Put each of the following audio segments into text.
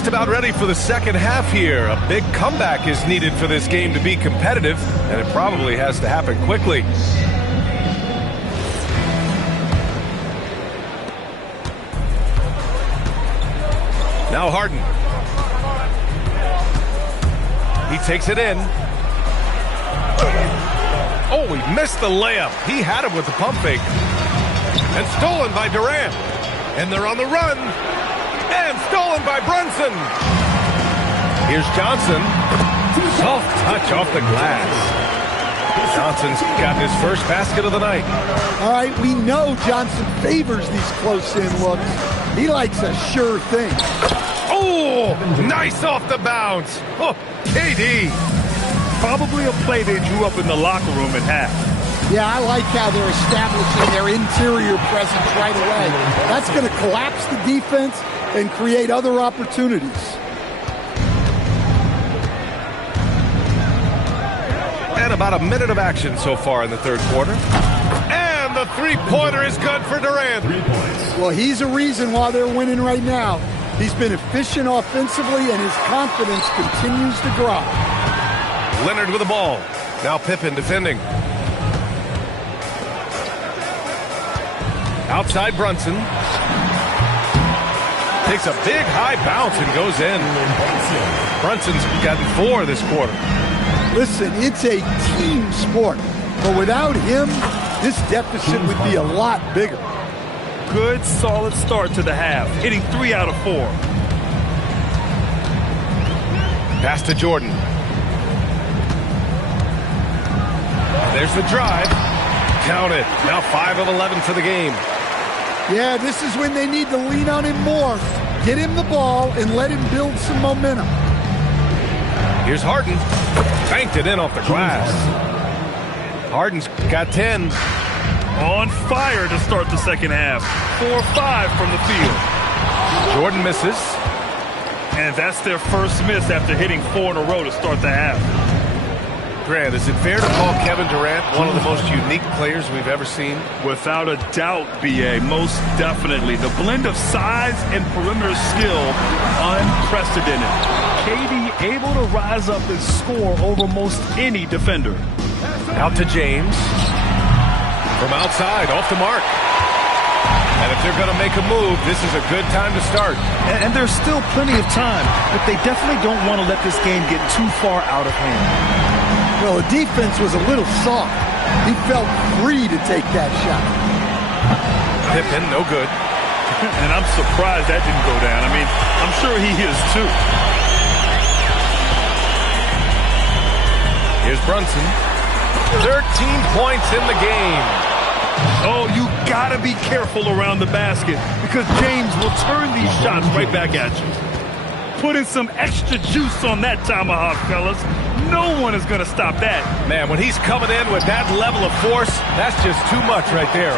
Just about ready for the second half here. A big comeback is needed for this game to be competitive, and it probably has to happen quickly. Now Harden. He takes it in. Oh, he missed the layup. He had him with the pump fake. And stolen by Durant. And they're on the run. And stolen by Brunson. Here's Johnson. Soft touch off the glass. Johnson's got his first basket of the night. All right, we know Johnson favors these close-in looks. He likes a sure thing. Oh, nice off the bounce. Oh, KD. Probably a play they drew up in the locker room at half. Yeah, I like how they're establishing their interior presence right away. That's going to collapse the defense and create other opportunities. And about a minute of action so far in the third quarter. And the three-pointer is good for Durant. 3 points. Well, he's a reason why they're winning right now. He's been efficient offensively, and his confidence continues to grow. Leonard with the ball. Now Pippen defending. Outside Brunson. Takes a big high bounce and goes in. Brunson's gotten 4 this quarter. Listen, it's a team sport, but without him, this deficit would be a lot bigger. Good, solid start to the half, hitting 3 out of 4. Pass to Jordan. There's the drive. Count it. Now 5 of 11 for the game. Yeah, this is when they need to lean on him more. Get him the ball and let him build some momentum. Here's Harden. Banked it in off the glass. Harden's got 10. On fire to start the second half. 4-5 from the field. Jordan misses. And that's their first miss after hitting 4 in a row to start the half. Grant, is it fair to call Kevin Durant one of the most unique players we've ever seen? Without a doubt, B.A., most definitely. The blend of size and perimeter skill, unprecedented. KD able to rise up and score over most any defender. Out to James. From outside, off the mark. And if they're going to make a move, this is a good time to start. And there's still plenty of time, but they definitely don't want to let this game get too far out of hand. Well, the defense was a little soft. He felt free to take that shot. Pippen, no good. And I'm surprised that didn't go down. I mean, I'm sure he is too. Here's Brunson. 13 points in the game. Oh, you gotta be careful around the basket because James will turn these shots right back at you. Putting some extra juice on that tomahawk, fellas. No one is gonna stop that. Man, when he's coming in with that level of force, that's just too much right there.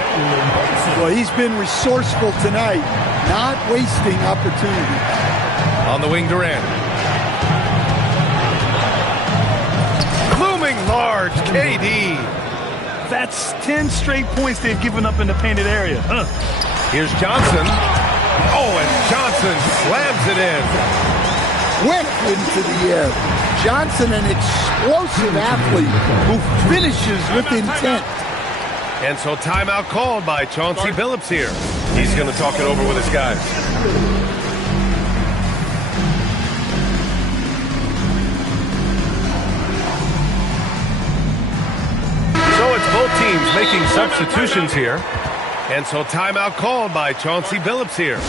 Well, he's been resourceful tonight, not wasting opportunity. On the wing, Durant. Looming large, KD. That's 10 straight points they've given up in the painted area. Here's Johnson. Oh, and Johnson slams it in. Went into the air. Johnson, an explosive athlete who finishes with intent. And so timeout called by Chauncey Billups here. He's going to talk it over with his guys. So it's both teams making substitutions here. And so timeout called by Chauncey Billups here.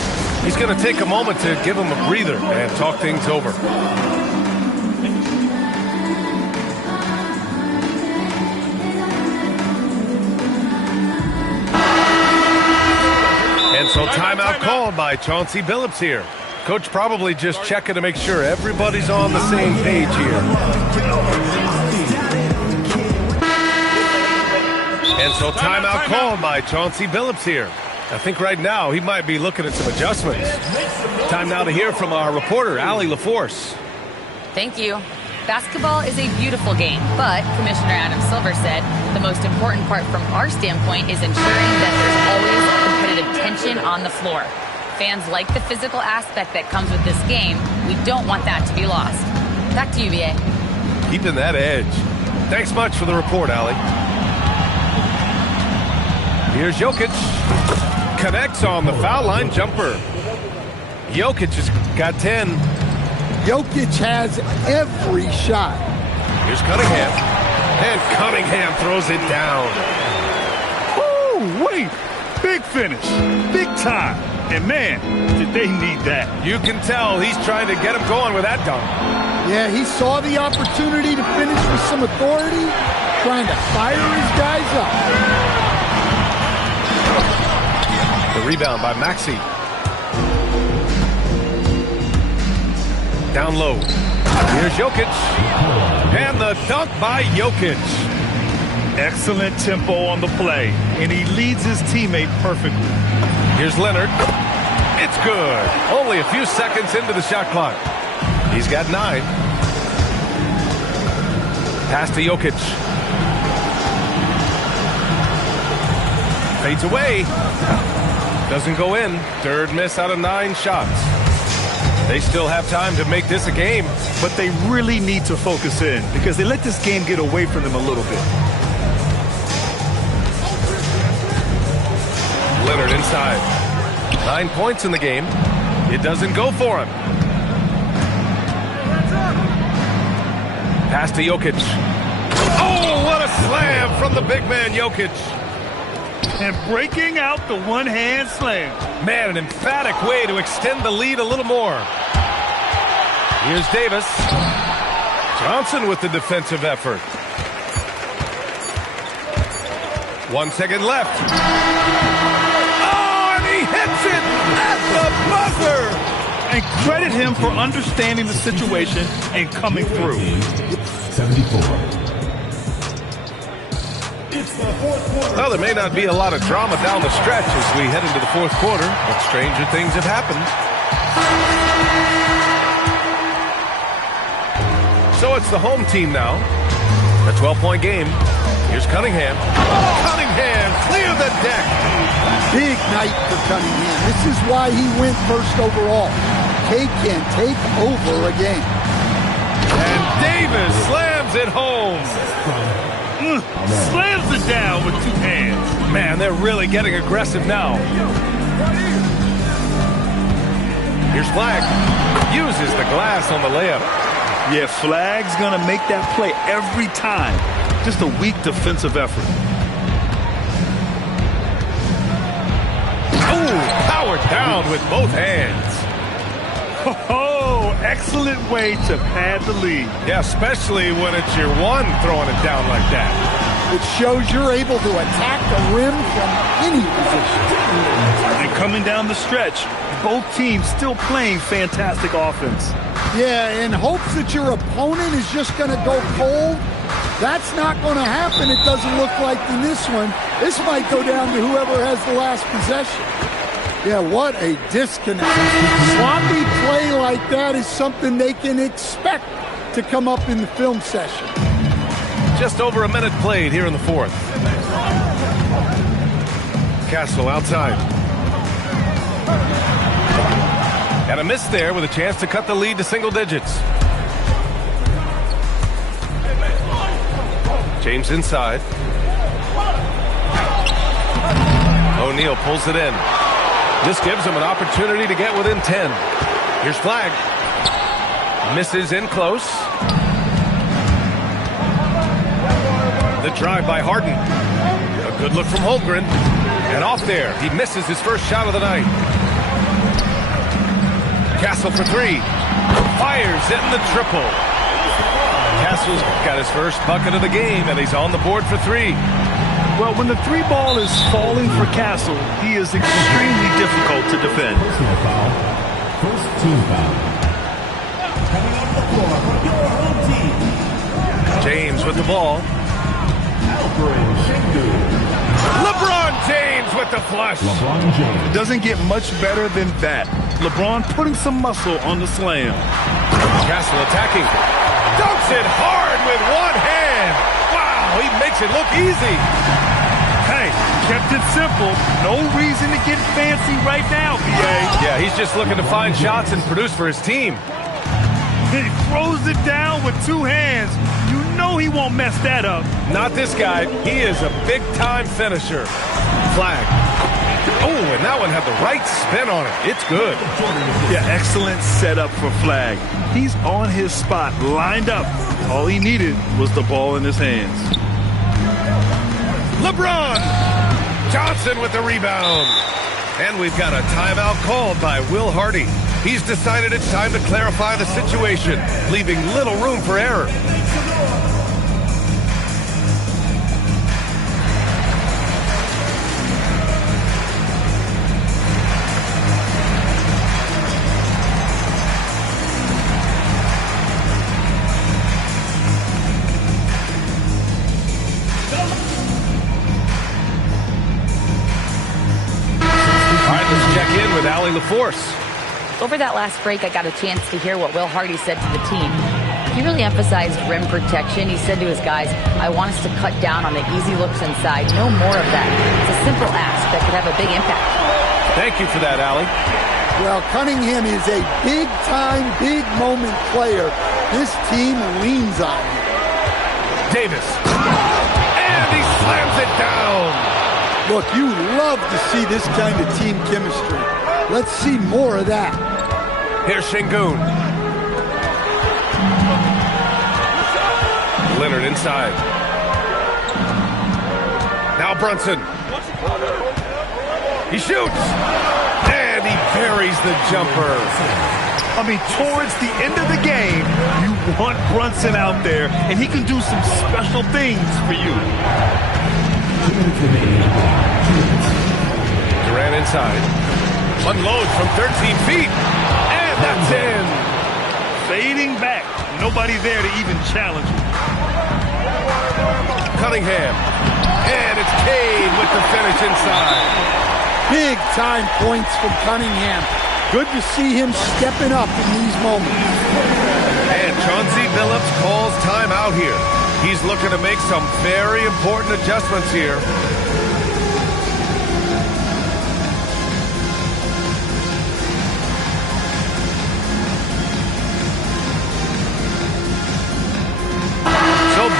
He's going to take a moment to give him a breather and talk things over. And so timeout called by Chauncey Billups here. Coach probably just checking to make sure everybody's on the same page here. And so timeout called by Chauncey Billups here. I think right now he might be looking at some adjustments. Time now to hear from our reporter, Allie LaForce. Thank you. Basketball is a beautiful game, but Commissioner Adam Silver said the most important part from our standpoint is ensuring that there's always competitive tension on the floor. Fans like the physical aspect that comes with this game. We don't want that to be lost. Back to you, BA. Keeping that edge. Thanks much for the report, Allie. Here's Jokic. Connects on the foul line jumper. Jokic has got 10. Jokic has every shot. Here's Cunningham. And Cunningham throws it down. Oh, wait. Big finish. Big time. And man, did they need that. You can tell he's trying to get him going with that dunk. Yeah, he saw the opportunity to finish with some authority, trying to fire his guys up. The rebound by Maxey. Down low. Here's Jokic. And the dunk by Jokic. Excellent tempo on the play, and he leads his teammate perfectly. Here's Leonard. It's good. Only a few seconds into the shot clock. He's got 9. Pass to Jokic. Fades away. Doesn't go in. Third miss out of 9 shots. They still have time to make this a game. But they really need to focus in because they let this game get away from them a little bit. Leonard inside. 9 points in the game. It doesn't go for him. Pass to Jokic. Oh, what a slam from the big man, Jokic. And breaking out the one-hand slam. Man, an emphatic way to extend the lead a little more. Here's Davis. Johnson with the defensive effort. 1 second left. Oh, and he hits it at the buzzer. And credit him for understanding the situation and coming through. 74. Well, there may not be a lot of drama down the stretch as we head into the fourth quarter, but stranger things have happened. So it's the home team now. A 12-point game. Here's Cunningham. Cunningham, clear the deck. Big night for Cunningham. This is why he went first overall. He can take over a game. And Davis slams it home. Slams it down with 2 hands. Man, they're really getting aggressive now. Here's Flag. Uses the glass on the layup. Yeah, Flag's going to make that play every time. Just a weak defensive effort. Oh, powered down with both hands. Oh, excellent way to pad the lead. Yeah, especially when it's your one throwing it down like that. It shows you're able to attack the rim from any position. And coming down the stretch, both teams still playing fantastic offense. Yeah, in hopes that your opponent is just going to go cold. That's not going to happen, it doesn't look like in this one. This might go down to whoever has the last possession. Yeah, what a disconnect. Sloppy play like that is something they can expect to come up in the film session. Just over a minute played here in the fourth. Castle outside. And a miss there with a chance to cut the lead to single digits. James inside. O'Neal pulls it in. This gives him an opportunity to get within 10. Here's Flag. Misses in close. The drive by Harden. A good look from Holmgren. And off there. He misses his first shot of the night. Castle for 3. Fires in the triple. Castle's got his first bucket of the game, and he's on the board for 3. Well, when the 3 ball is falling for Castle, he is extremely difficult to defend. Personal foul. First team foul. Coming off the floor from your home team. James with the ball. LeBron James with the flush. LeBron James. Doesn't get much better than that. LeBron putting some muscle on the slam. Castle attacking. Dunks it hard with one hand. Wow, he makes it look easy. Hey, right. Kept it simple. No reason to get fancy right now, B.A. Yeah, he's just looking to find shots and produce for his team. He throws it down with two hands. You know he won't mess that up. Not this guy. He is a big-time finisher. Flag. Oh, and that one had the right spin on it. It's good. Yeah, excellent setup for flag. He's on his spot, lined up. All he needed was the ball in his hands. LeBron! Johnson with the rebound. And we've got a timeout called by Will Hardy. He's decided it's time to clarify the situation, leaving little room for error. LaForce. Over that last break, I got a chance to hear what Will Hardy said to the team. He really emphasized rim protection. He said to his guys, I want us to cut down on the easy looks inside. No more of that. It's a simple ask that could have a big impact. Thank you for that, Allie. Well, Cunningham is a big-time, big-moment player. This team leans on him. Davis. And he slams it down. Look, you love to see this kind of team chemistry. Let's see more of that. Here's Şengün. Leonard inside. Now Brunson. He shoots. And he buries the jumper. I mean, towards the end of the game, you want Brunson out there, and he can do some special things for you. Durant inside. Unload from 13 feet. And that's in. Fading back. Nobody there to even challenge him. Cunningham. And it's Cade with the finish inside. Big time points from Cunningham. Good to see him stepping up in these moments. And Chauncey Billups calls timeout here. He's looking to make some very important adjustments here.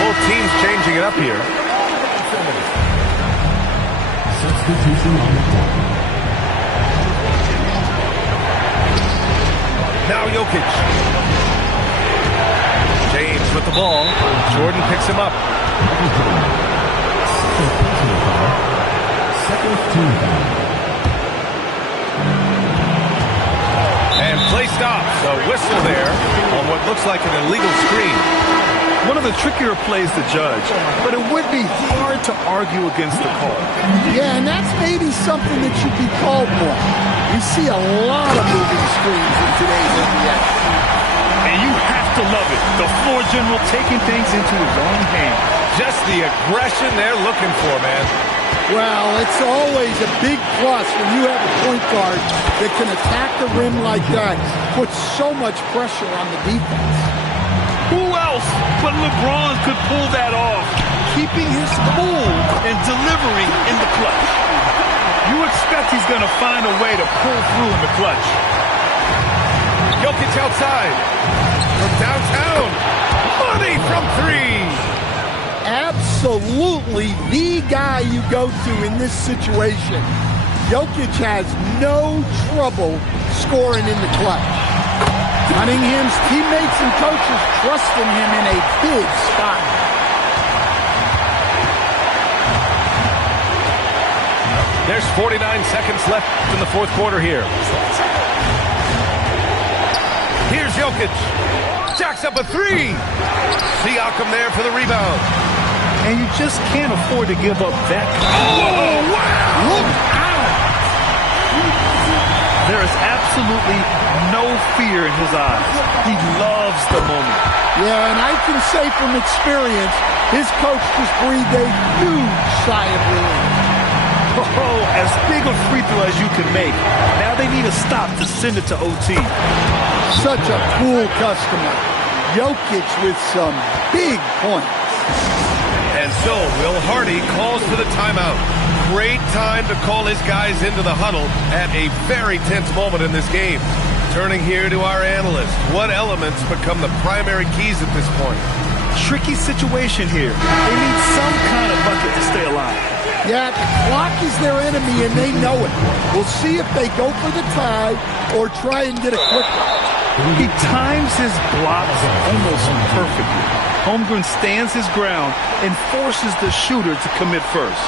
Both teams changing it up here. Substitution on the clock. Now Jokic. James with the ball. Jordan picks him up. Second team foul. And play stops. A whistle there on what looks like an illegal screen. One of the trickier plays to judge, but it would be hard to argue against the call. Yeah, and that's maybe something that should be called more. We see a lot of moving screens in today's NBA. And you have to love it. The floor general taking things into his own hands. Just the aggression they're looking for, man. Well, it's always a big plus when you have a point guard that can attack the rim like that, put so much pressure on the defense. Who else but LeBron could pull that off, keeping his cool and delivering in the clutch? You expect he's going to find a way to pull through in the clutch. Jokic outside. From downtown. Money from three. Absolutely the guy you go to in this situation. Jokic has no trouble scoring in the clutch. Cunningham's teammates and coaches trusting him in a big spot. There's 49 seconds left in the fourth quarter here. Here's Jokic. Jacks up a three. Siakam there for the rebound. And you just can't afford to give up that. Oh, wow! Look out! There is absolutely no fear in his eyes. He loves the moment. Yeah, and I can say from experience, his coach just breathed a huge sigh of relief. Oh, as big a free throw as you can make. Now they need a stop to send it to OT. Such a cool customer. Jokic with some big points. And so Will Hardy calls for the timeout. Great time to call his guys into the huddle at a very tense moment in this game. Turning here to our analyst, what elements become the primary keys at this point? Tricky situation here. They need some kind of bucket to stay alive. Yeah, the clock is their enemy, and they know it. We'll see if they go for the tie or try and get a quick one. He times his blocks almost perfectly. Holmgren stands his ground and forces the shooter to commit first.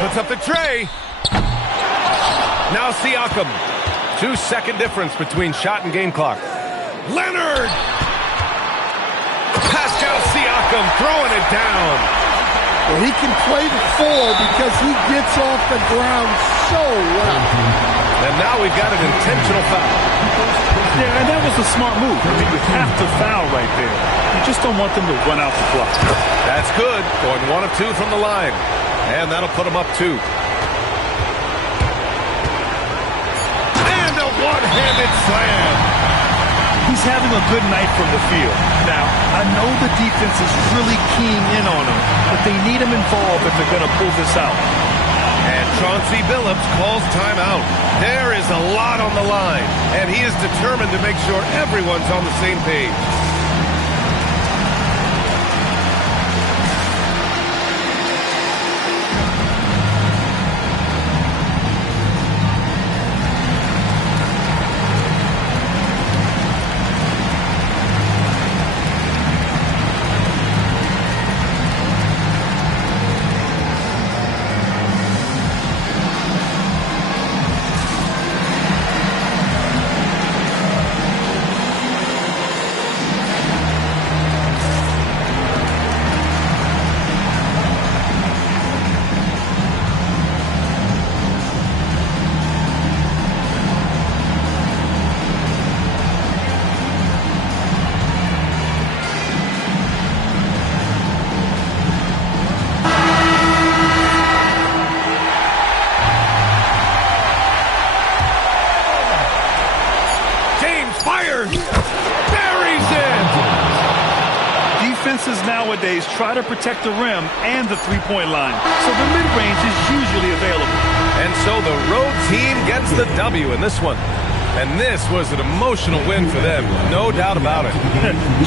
Puts up the tray. Now Siakam. 2-second difference between shot and game clock. Leonard! Pascal Siakam throwing it down. Well, he can play the 4 because he gets off the ground so well. And now we've got an intentional foul. Yeah, and that was a smart move. I mean, you have to foul right there. You just don't want them to run out the clock. That's good. Going 1 of 2 from the line. And that'll put him up 2. And a one-handed slam. He's having a good night from the field. Now, I know the defense is really keying in on him, but they need him involved if they're going to pull this out. And Chauncey Billups calls timeout. There is a lot on the line, and he is determined to make sure everyone's on the same page. Defenses nowadays try to protect the rim and the three-point line, so the mid-range is usually available. And so the road team gets the W in this one. And this was an emotional win for them, no doubt about it.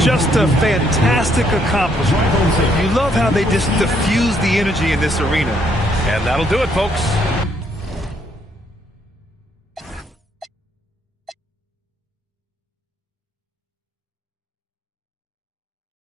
Just a fantastic accomplishment. You love how they just diffuse the energy in this arena. And that'll do it, folks.